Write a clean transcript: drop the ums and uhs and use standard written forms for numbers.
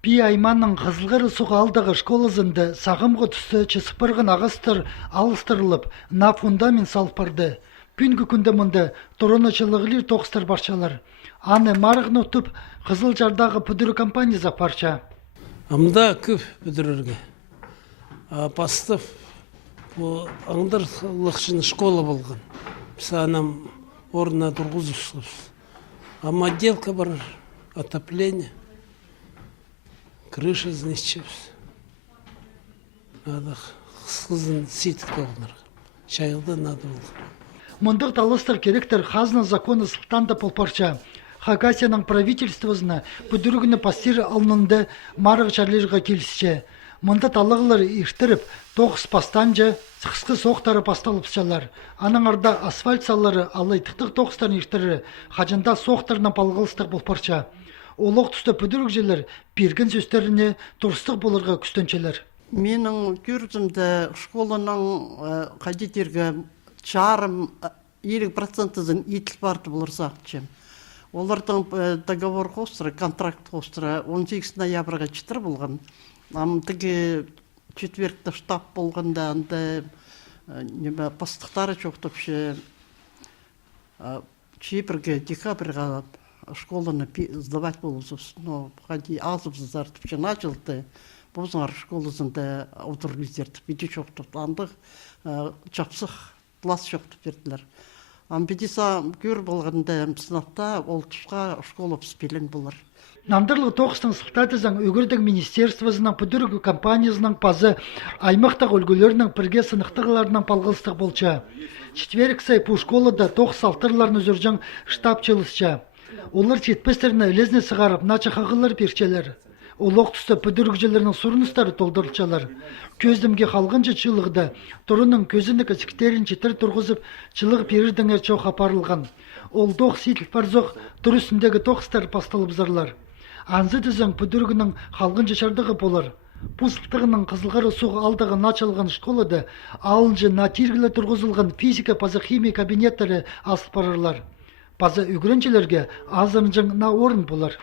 Би айманның қызылғыры суға алдағы школызынды сағымғы түсі чысыпырғын ағыстыр алыстырылып, на фундамент салып барды. Бүнгі күнді мұнды тұрыны чылығылыр тоқыстыр баршалар. Аны марығын ұтып, Қызыл жардағы пүдірі компанияза парча. Амда көп бүдірерге. Бастып, аңдар лықшын школа болған. Біз анам орнына тұрғыз ұшылып. Ама отделка бар, отопление. Крыша знищився. Надо қызын сетік болғанар. Шайылды надо болған. Мұндық талыстыр керектір хазна законы сылтанды полпарча. Хакасияның правительствозына бүдірігіні пастирі алынынды марығы чарлерға келісче. Мұнда талығылар иштіріп, тоқыс пастанжы, қысқы соқтары пасталыпшалар. Аның арда асфальт саллары алайтықтық тоқыстарын иштірі, хажында соқтарына балғылыстық болпарча. Олық түсті бүдірікжелер берген сөстеріне тұрыстық болырға күстенчелер. Менің көрдімді школаның қадетерге жарым 20%-ын етіл барды болырсақ чем. Олардың договор қостыры, контракт қостыры 18 ноябрға чытыр болған. Амдығы четвертті штаб болғанда, пастықтары жоқтыпшы, чебірге декабрға школаны сдавать болусыз. Но ходи азып-зартыпшы началды. Бозыңар школасында отырғыздерді. Биде жоқтып, андық чапсық класс жоқтып берділер. Амбедиса көр болғанда сынапта ол тұшқа школа піспелен болар. Нандырлы тоқыстың сылтатызың өгірдің министерствозының пүдіргі компаниясының пазы аймақтақ өлгілерінің бірге сынықтығыларының палғылыстық болча. Четверік сай пу школада тоқыс алтырларын үзіржің штаб чылысча. Олар четпестеріне лезне сығарып, начақағылар перчелер. Олық түсті пүдіргжелерінің сұрыныстары толдырылчалар. Көздімге қалғынша чылығды, тұрының көзіні кәсіктерін четір тұрғызып, чылығы перірдің әрчоқ апарылған. Ол доқ сетіл парзоқ тұр үстіндегі тоқыстар пасталып зарлар. Анзы тізің пүдіргінің қалғынша шардығы болар. Пұсылтығының қызылғары суғы алдағы началған школады алынжы натиргілі тұрғызылған физика пазы химия кабинеттері асып барарлар. Пазы үгірінчелерге азырынжың на орын болар.